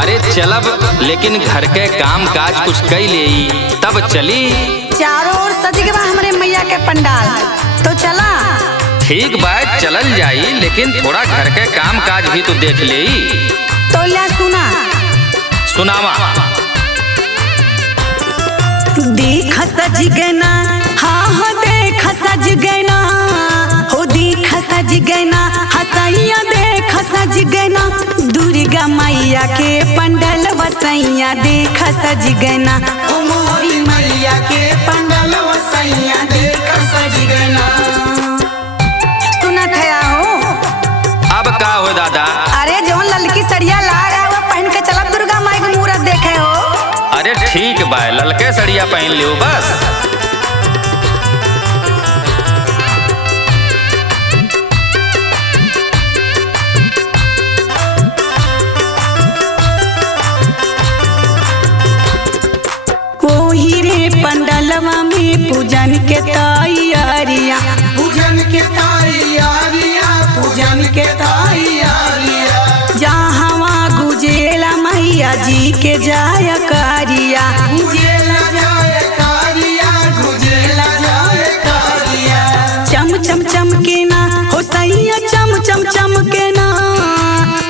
अरे चलब, लेकिन घर के काम काज कुछ कई ले तब चली। चारों ओर सज गए बा हमरे मैया के पंडाल, तो चला। ठीक बात, चलल जाई, लेकिन थोड़ा घर के काम काज भी तो देख ले। तो ला सुना। सुनावा। देख सज गना, हाँ हाँ देख सज गना, हो देख सज गना, हसैया देख सज गना, दुर्गा मैया के पंडल वसैया देख सज गना, ओ मोरी मैया के पंडल वसैया देख सज गना। सुनत है हो? अब का हो दादा? अरे जो ललकी सड़िया ला रहा है पहन के चलब दुर्गा माई के मूरत देखे हो। अरे ठीक बा, ललके सड़िया पहन लियो बस। ओही रे पंडलवा में पूजन के तैयारिया, पूजन के तैयारिया, पूजन के तैयारिया, जहाँ गुजेला मैया जी के जाय कारिया, गुजेला जाय कारिया, गुजेला जाय कारिया। चम चम चमके ना हो सैया, चम चम चमके ना,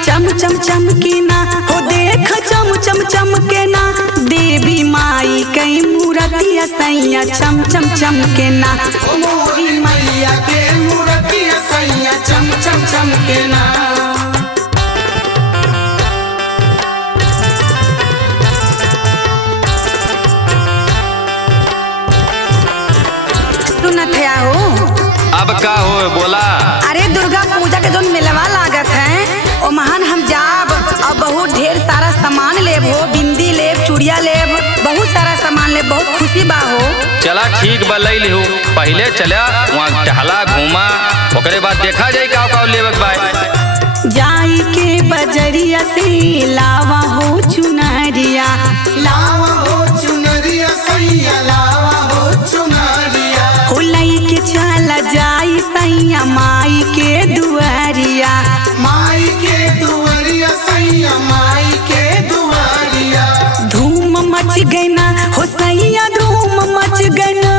चम चम चमके ना, हो देख चम चम चमके ना, देवी माई कई मूर्तिया सैया चम चम चमके ना, ओ मोरी मैया के मूर्तिया सैया चम चम चमके ना। सुनत है हो? अब का हो बोला। अरे दुर्गा पूजा के जो मेलवा लागत है ओ महान हम जाब और बहुत ढेर सारा सामान लेब हो, बिंदी लेब, चूड़िया लेब, बहुत सारा सामान लेब, बहुत खुशी बा हो। चला ठीक बा, ले लिहू। पहले चला वहाँ टहला घूमा, ओकरे बाद देखा जाए का लेवक बा। जाई के बजरिया से लावा हो चुनरिया, लावा हो चुनरिया सैया, लावा हो चुनरिया, हो लई के चला जाई सैया माई के दुआरिया, माई के दुआरिया सैया, माई के दुआरिया। धूम मच गना हो सैया, धूम मच गना,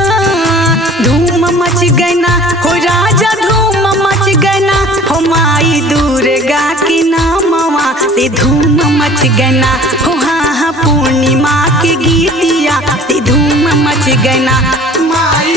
धूम मच गना हो राजा, धूम मच गना हो माई दुर्गा के नामवा से धूम मच गना हो, हाँ पूर्णिमा के गीतिया से धूम मच गना, माई